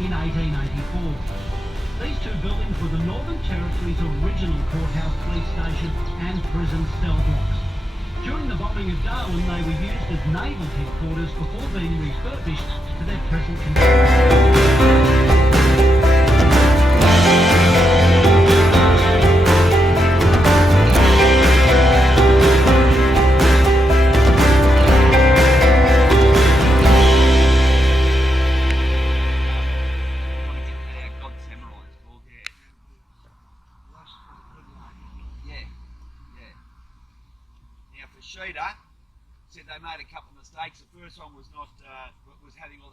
in 1884. These two buildings were the Northern Territory's original courthouse, police station and prison cell blocks. During the bombing of Darwin, they were used as naval headquarters before being refurbished to their present condition. Sheeta said they made a couple of mistakes. The first one was not was having all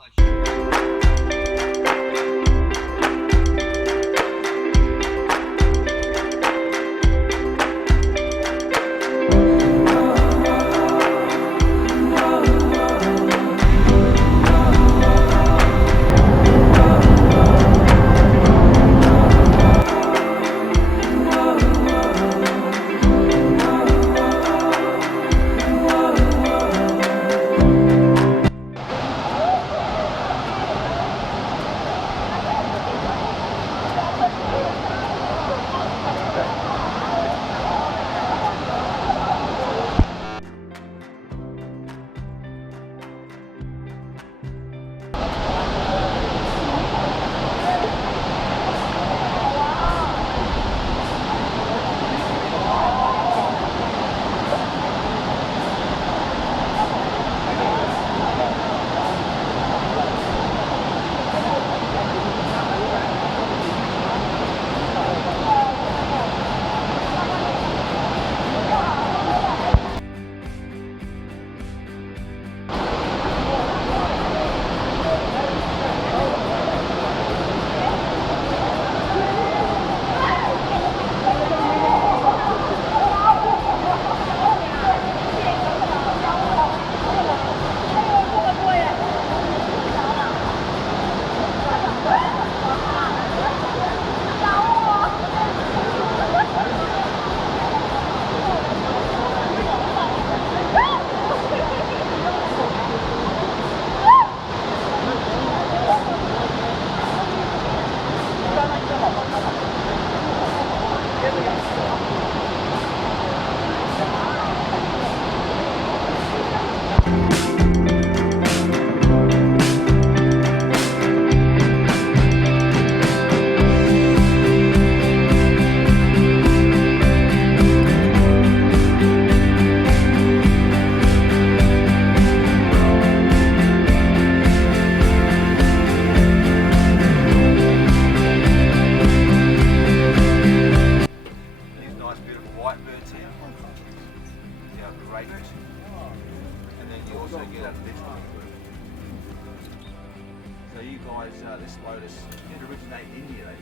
So you guys, this lotus did originate in India, they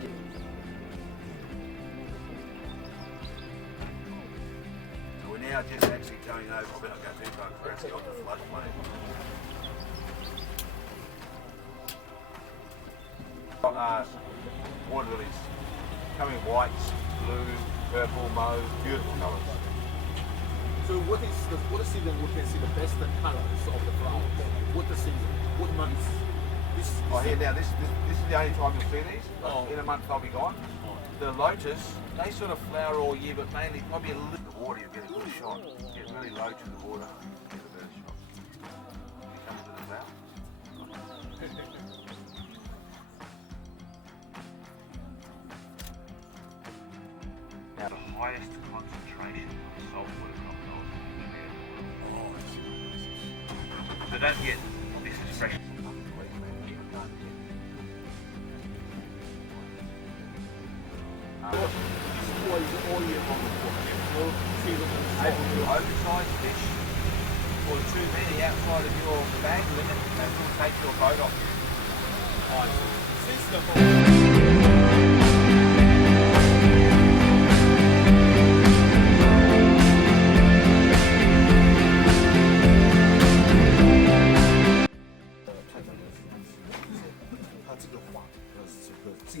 do. So we're now just actually going over, we're not going too far, we're actually on the floodplain. Water lilies, coming whites, blue, purple, mauve, beautiful colours. So what season we can see the best colors of the flowers? What the season? What months? This is the only time you'll see these. In a month they'll be gone. The lotus, they sort of flower all year, but mainly probably a little the water, you get a good shot. Get really low to the water, get a better shot. You come into the flower. Now the highest concentration of saltwater crocodiles in the water. So don't get, this is fresh. Oversized fish or too many outside of your bag limit, that will take your boat off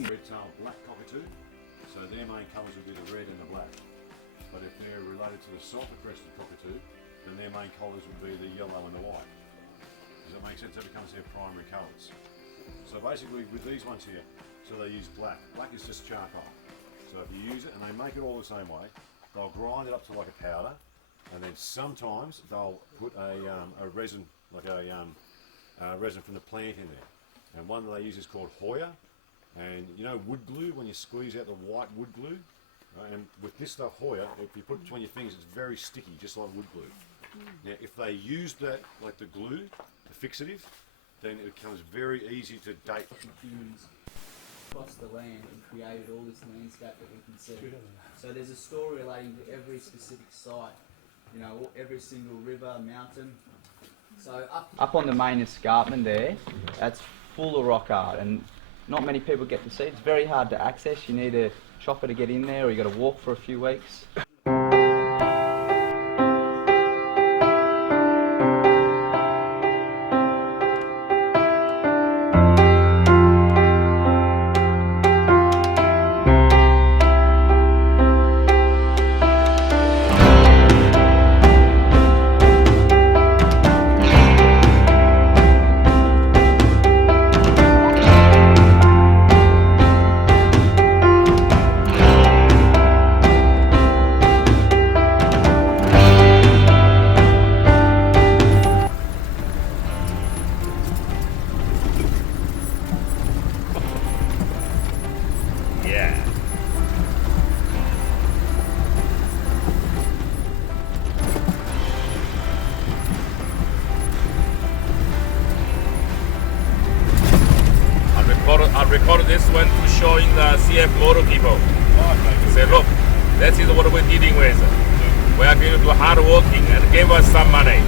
Red-tailed black cockatoo, so their main colours will be the red and the black. But if they're related to the sulphur-crested cockatoo, then their main colours will be the yellow and the white. Does that make sense? That becomes their primary colours. So basically with these ones here, so they use black. Black is just charcoal. So if you use it, and they make it all the same way, they'll grind it up to like a powder, and then sometimes they'll put a resin, like a resin from the plant in there. And one that they use is called Hoya. And you know wood glue, when you squeeze out the white wood glue? And with this stuff, Hoya, if you put it between your fingers, it's very sticky, just like wood glue. Now, if they use that, like the glue, the fixative, then it becomes very easy to date. Humans across the land and created all this landscape that we can see. So there's a story relating to every specific site, you know, every single river, mountain. So up on the main escarpment there, that's full of rock art, and not many people get to see. It's very hard to access. You need a chopper to get in there, or you got to walk for a few weeks. I recorded this one to showing the CF motor people. Say, look, that is what we're dealing with. We are going to do hard working and give us some money.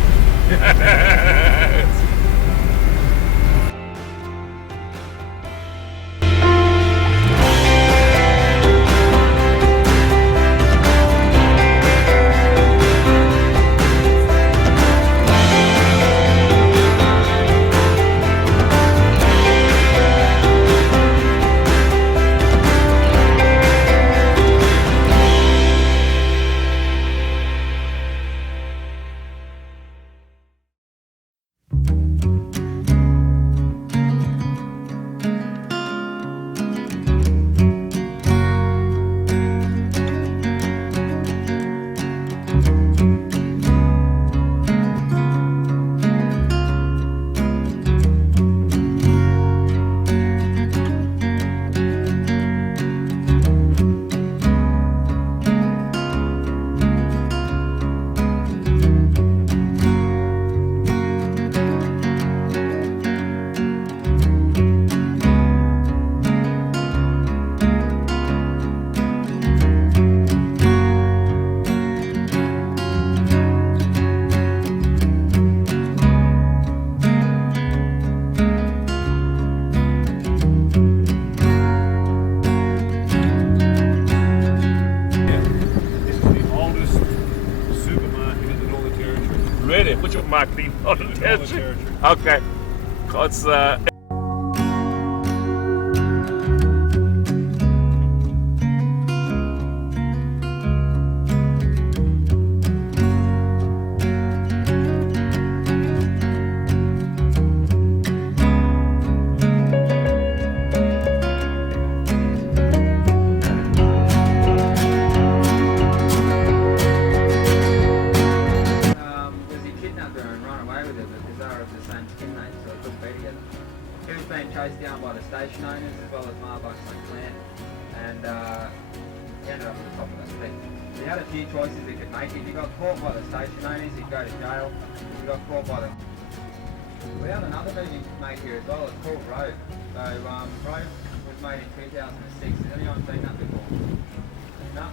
Really? Put your marketing on the territory. Okay. Because he was being chased down by the station owners as well as Marbuck's own clan, and he ended up at the top of the stick. He had a few choices he could make. If he got caught by the station owners, he'd go to jail. If he got caught by the... We have another movie made here as well. It's called Road. So Road was made in 2006. Has anyone seen that before? No?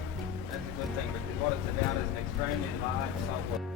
That's a good thing, because what it's about is an extremely large saltwater.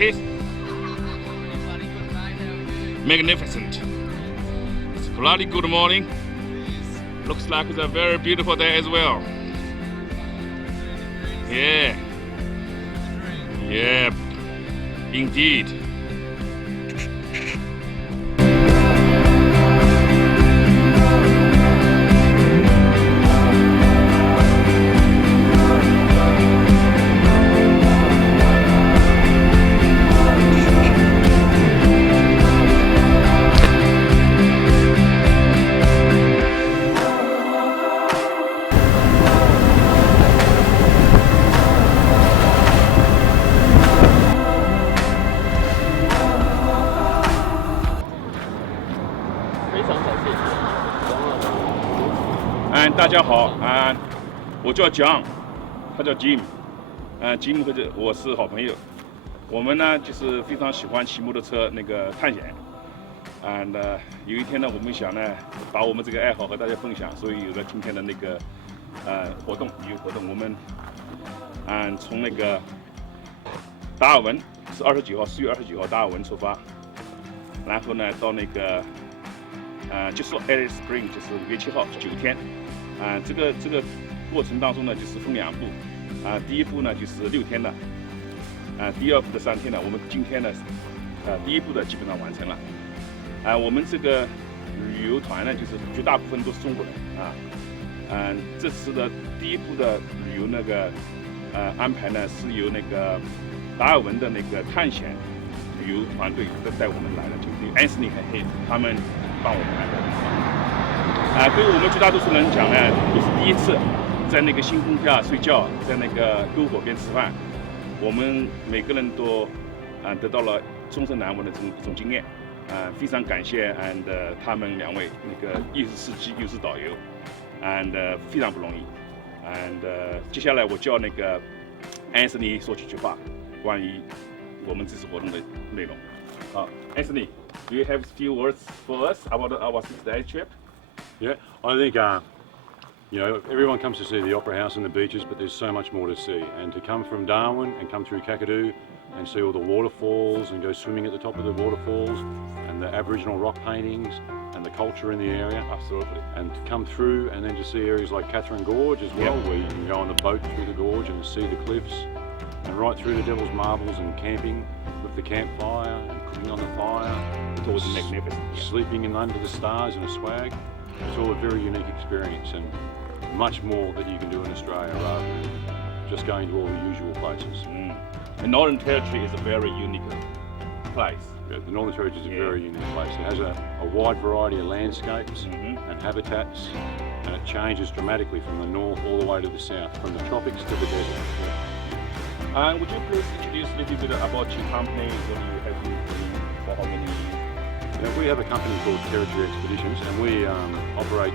Heath? Magnificent. It's bloody good morning. Looks like it's a very beautiful day as well. Yeah. Yeah. Indeed.大家好，我叫 John， 他叫 Jim， Jim 和我是好朋友。我们呢就是非常喜欢骑摩托车那个探险，有一天呢，我们想呢把我们这个爱好和大家分享，所以有了今天的那个活动，旅游活动。我们从那个达尔文是4月29号达尔文出发，然后呢到那个就说 Alice Spring 就是5月7号9天。这个过程当中呢，就是分2步，第一步呢就是6天的，第二步的3天呢，我们今天呢，第一步的基本上完成了，我们这个旅游团呢，就是绝大部分都是中国人，这次的第一步的旅游那个安排呢，是由那个达尔文的那个探险旅游团队带我们来的，就是 Anthony 和 Heath 他们帮我们来的。对于我们绝大多数人讲呢，也是第一次在那个星空下睡觉，在那个篝火边吃饭。我们每个人都得到了终身难忘的这种经验。非常感谢他们2位，那个又是司机又是导游，非常不容易。接下来我叫那个 Anthony 说几句话，关于我们这次活动的内容。Anthony, do you have a few words for us about our 6-day trip? Yeah, I think everyone comes to see the Opera House and the beaches, but there's so much more to see. And to come from Darwin and come through Kakadu and see all the waterfalls and go swimming at the top of the waterfalls and the Aboriginal rock paintings and the culture in the area. Absolutely. And to come through and then to see areas like Catherine Gorge as well, where you can go on a boat through the gorge and see the cliffs, and right through to Devil's Marbles and camping with the campfire and cooking on the fire. It was magnificent. Sleeping under the stars in a swag. It's all a very unique experience and much more that you can do in Australia rather than just going to all the usual places. The Northern Territory is a very unique place. Yeah, the Northern Territory is a very unique place. It has a wide variety of landscapes and habitats, and it changes dramatically from the north all the way to the south, from the tropics to the desert. Would you please introduce a little bit about your company? What you have been doing for how many years? We have a company called Territory Expeditions, and we operate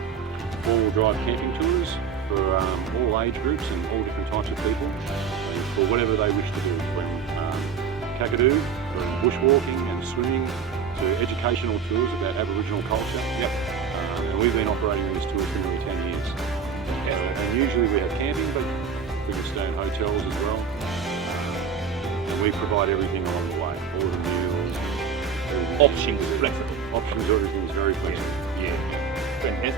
four-wheel drive camping tours for all age groups and all different types of people, and for whatever they wish to do, from Kakadu, from bushwalking and swimming, to educational tours about Aboriginal culture. And we've been operating this tour for nearly 10 years. And usually we have camping, but we can stay in hotels as well. And we provide everything along the way, all the meals. Options, flexible. Options, everything is very flexible. Yeah, fantastic.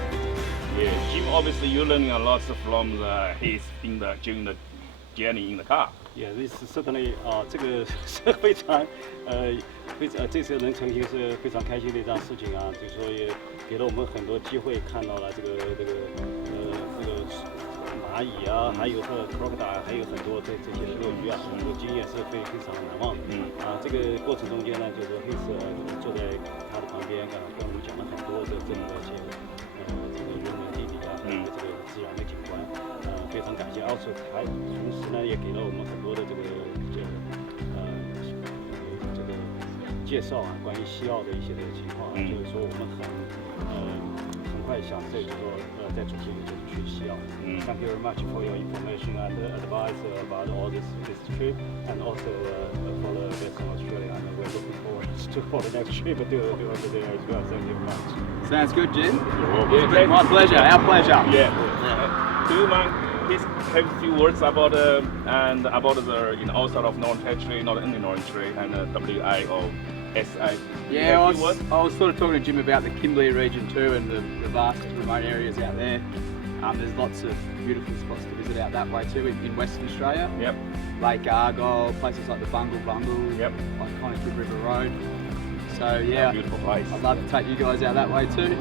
Yeah, Jim, obviously you're learning a lot from his during the journey in the car. Yeah, this is certainly 这个是非常这次能成行是非常开心的一件事情啊，就是说也给了我们很多机会，看到了这个蚂蚁啊，还有crocodile， 还有很多这些鳄鱼啊，很多经验是非常难忘的。这个过程中间呢，就是黑色坐在他的旁边，跟我们讲了很多的这么一些这个人文地理啊，还有这个自然的景观，非常感谢。also 还同时呢，也给了我们很多的这个介绍啊，关于西澳的一些的情况，就是说我们很快想在在主题里就去西澳。Thank you very much for your information and advice about all this trip, and also for the best of Australia. And we're looking forward for the next trip to over there as well. Thank you very much. Sounds good, Jim. Yeah, My pleasure. Our pleasure. Yeah. Do you mind please have a few words about the outside of Northern Territory, not only Northern Territory, and WA or SA. Yeah, I was sort of talking to Jim about the Kimberley region too, and the vast remote areas out there. There's lots of beautiful spots to visit out that way too in Western Australia. Yep. Lake Argyle, places like the Bungle, yep. iconic Good River Road. So yeah, beautiful place. I'd love to take you guys out that way too.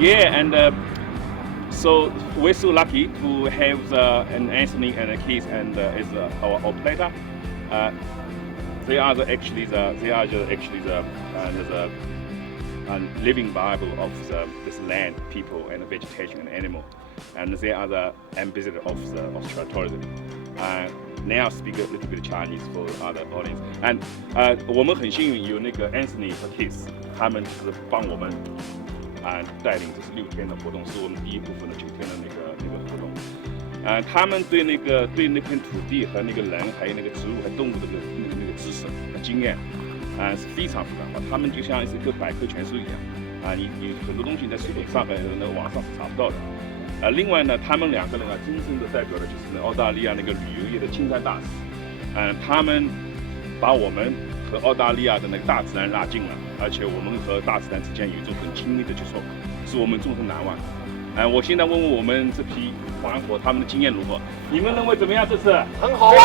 Yeah, and so we're so lucky to have an Anthony and a Keith and as our operator. They are actually the living Bible of this land, people, and vegetation and animal, and they are the ambassador of the Australian tourism. Now speak a little bit Chinese for other audience. And 我们很幸运有那个 Anthony 和 Keith， 他们就是帮我们带领这是6天的活动，是我们第一部分的9天的那个活动。他们对那片土地和那个人，还有那个植物和动物的那个知识和经验，是非常好。他们就像是一个百科全书一样，你很多东西在书本上和那个网上是查不到的。另外呢，他们2个人真正的代表的就是澳大利亚那个旅游业的青山大使。他们把我们和澳大利亚的那个大自然拉近了，而且我们和大自然之间有一种很亲密的接触，是我们终身难忘。我现在问问我们这批团伙他们的经验如何？你们认为怎么样？这次很好。谢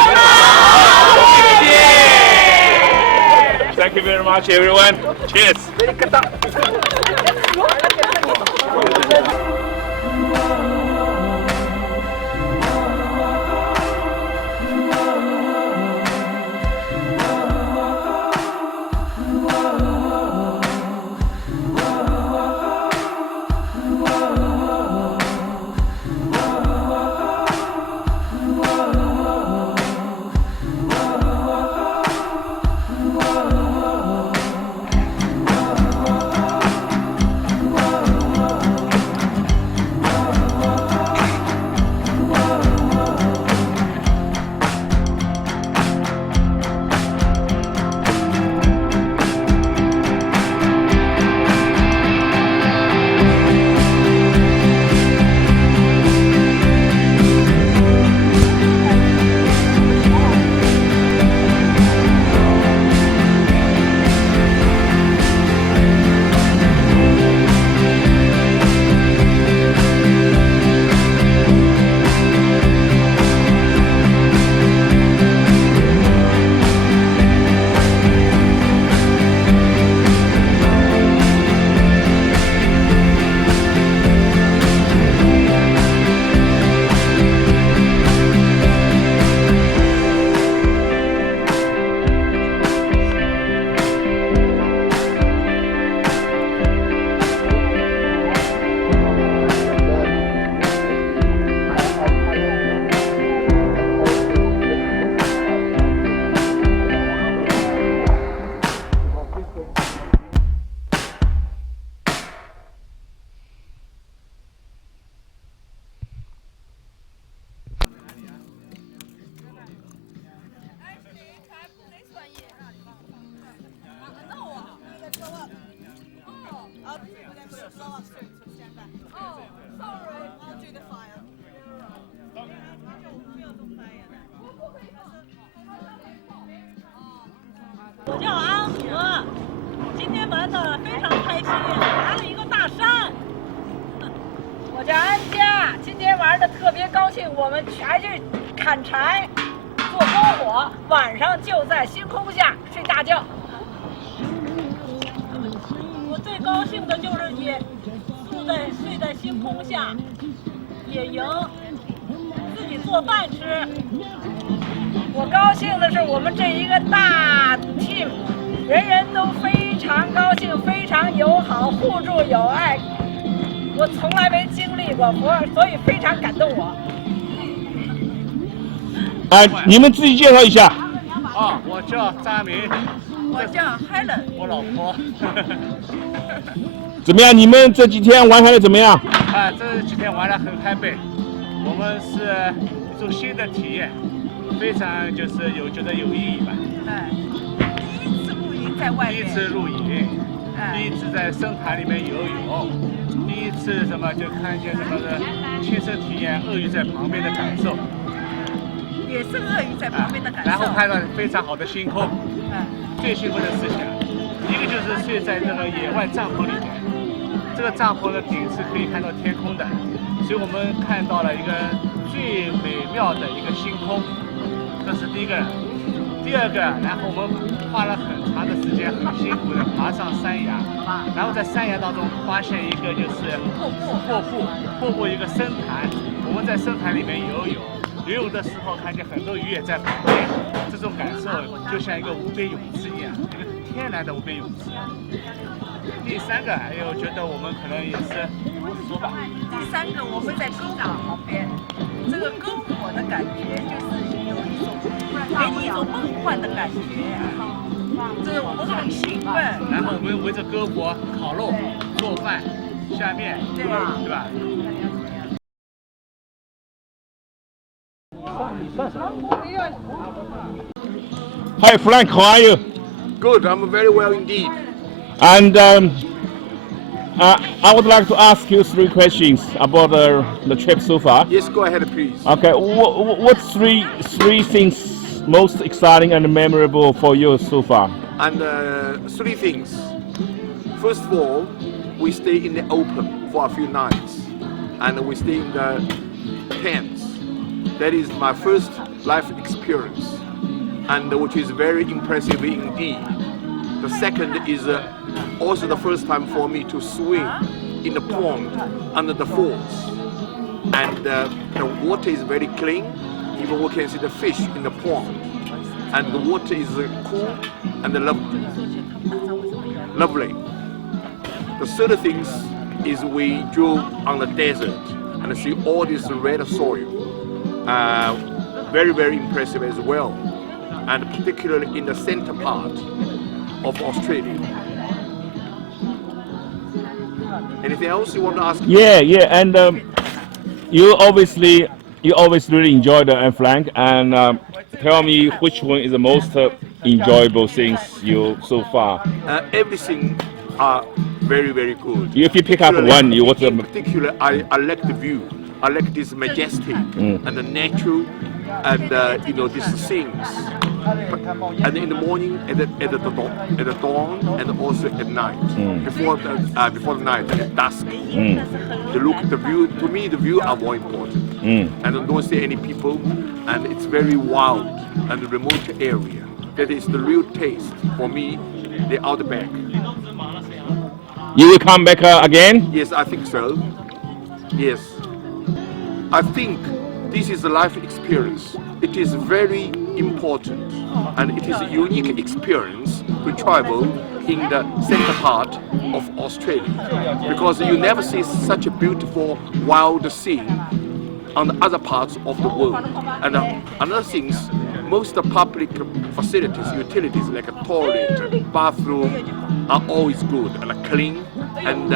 谢。Thank you very much, everyone. Cheers.你们自己介绍一下。我叫张明，我叫 Helen， 我老婆。怎么样？你们这几天玩的怎么样？这几天玩得很 happy， 我们是一种新的体验，非常觉得有意义吧。第一次露营在外面。第一次露营。第一次在深潭里面游泳，第一次什么就看见什么的亲身体验鳄鱼在旁边的感受，野生鳄鱼在旁边的感受。然后看到非常好的星空。最兴奋的事情，一个就是睡在这个野外帐篷里面，这个帐篷的顶是可以看到天空的，所以我们看到了一个最美妙的一个星空，这是第一个。第二个，然后我们花了很长的时间，很辛苦的爬上山崖，然后在山崖当中发现一个就是瀑布一个深潭，我们在深潭里面游泳。游泳的时候看见很多鱼也在旁边，这种感受就像一个无边泳池一样，一个天然的无边泳池。第三个，我觉得我们可能也是说吧。第三个，我们在篝火旁边，这个篝火的感觉就是有一种给你一种梦幻的感觉，这我们很兴奋。然后我们围着篝火烤肉、做饭、下面，对吧？Hi Frank, how are you? Good, I'm very well indeed. And I would like to ask you 3 questions about the trip so far. Yes, go ahead, please. Okay, what three things most exciting and memorable for you so far? And 3 things. First of all, we stay in the open for a few nights, and we stay in the tents. That is my first life experience, and which is very impressive indeed. The second is also the first time for me to swim in the pond under the falls, and the water is very clean. Even we can see the fish in the pond, and the water is cool and lovely. The third thing is we drove on the desert and see all this red soil. Very, very impressive as well, and particularly in the center part of Australia. Anything else you want to ask? Yeah, and you always really enjoyed the flank, and tell me which one is the most enjoyable things you so far. Everything are very, very good. If you pick up one, you want to... In particular, I like the view. I like this majestic and the natural and these things. And in the morning, at the dawn, and also at night, before the night, at dusk. To look at the view. To me, the view are more important. And I don't see any people, and it's very wild and remote area. That is the real taste for me. The outback. You will come back again? Yes, I think so. Yes. I think this is a life experience. It is very important, and it is a unique experience to travel in the center part of Australia, because you never see such a beautiful wild scene on the other parts of the world. And another thing, most public facilities, utilities like a toilet, bathroom are always good and clean, and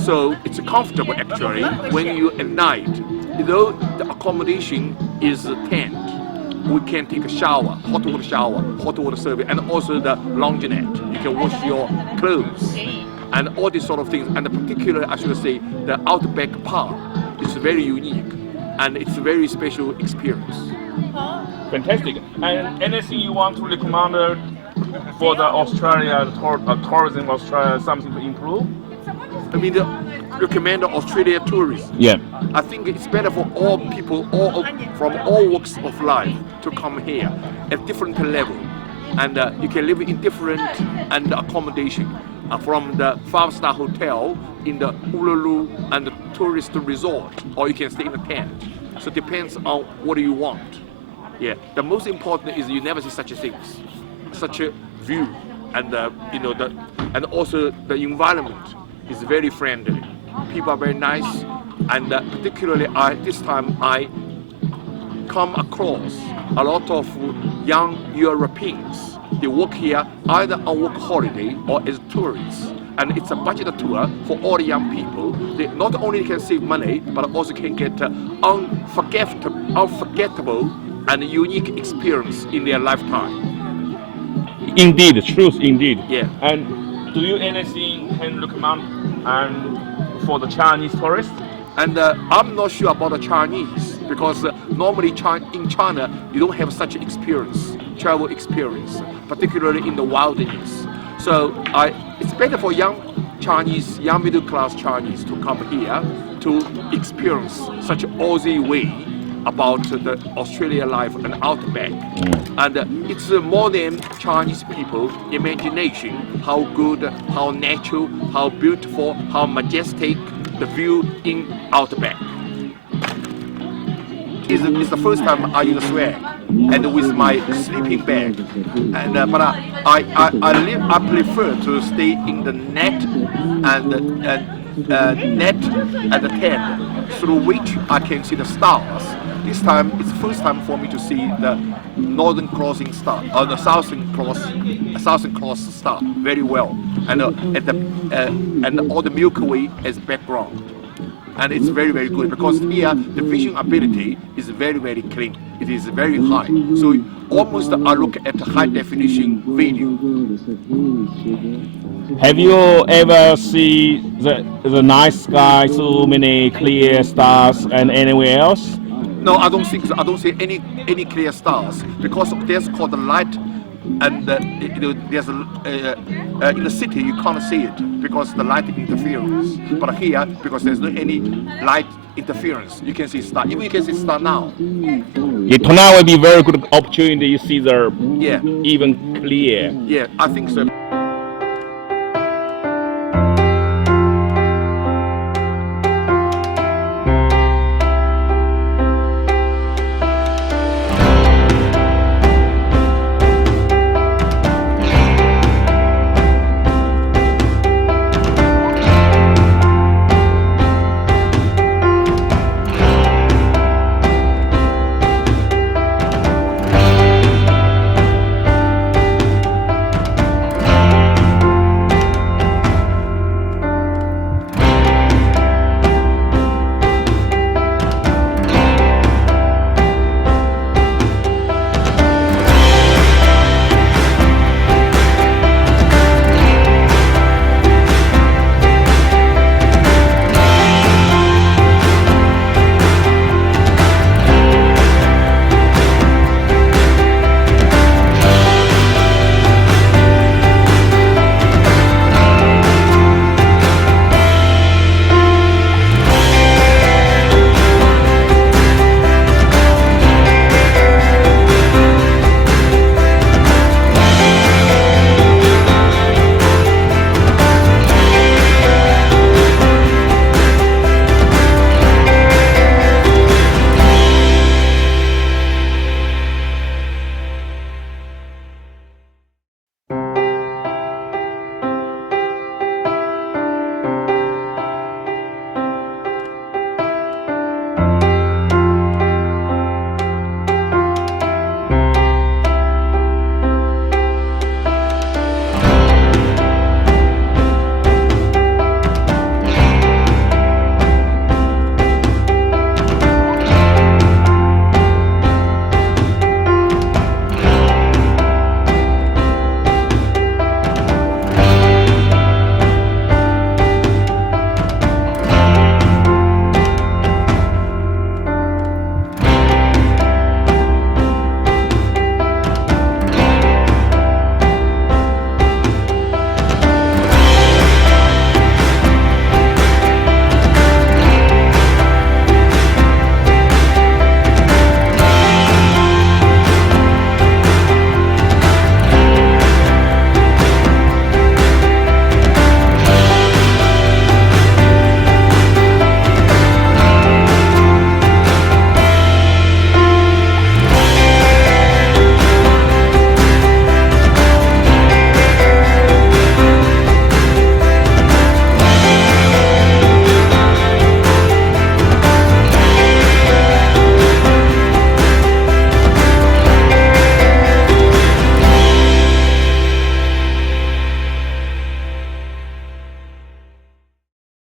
so it's comfortable actually when you at night. Though the accommodation is a tent, we can take a shower, hot water service, and also the laundrette. You can wash your clothes and all these sort of things. And particularly, I should say, the outback park is very unique, and it's a very special experience. Fantastic. And anything you want to recommend for the Australia tourism, Australia, something to improve? I mean, recommend Australia tourism. Yeah. I think it's better for all people, from all walks of life, to come here at different level, and you can live in different accommodation, from the 5-star hotel in the Uluru and the tourist resort, or you can stay in a tent. So it depends on what you want. Yeah. The most important is you never see such things, such a view, and and also the environment is very friendly. People are very nice, and particularly this time I come across a lot of young Europeans. They work here either on work holiday or as tourists, and it's a budget tour for all the young people. They not only can save money, but also can get unforgettable and unique experience in their lifetime. Indeed, truth indeed. Yeah. And do you anything can recommend for the Chinese tourists? And I'm not sure about the Chinese because normally in China you don't have such travel experience, particularly in the wilderness. So it's better for young middle class Chinese to come here to experience such Aussie way about the Australia life and outback. And it's more than Chinese people imagination, how good, how natural, how beautiful, how majestic the view in outback. It's the first time I use swag and with my sleeping bag. And but I prefer to stay in the net and the tent through which I can see the stars. This time it's the first time for me to see the Northern Crossing star or the Southern Cross star very well, and all the Milky Way as background. And it's very, very good because here the vision ability is very, very clean. It is very high. So almost I look at high definition video. Have you ever seen the night sky, so many clear stars, and anywhere else? No, I don't think so. I don't see any clear stars because there's called the light, and there's in the city you can't see it because the light interference. But here, because there's no any light interference, you can see star. Even you can see star now. Tonight will be very good opportunity to see the Yeah. even clear. Yeah, I think so.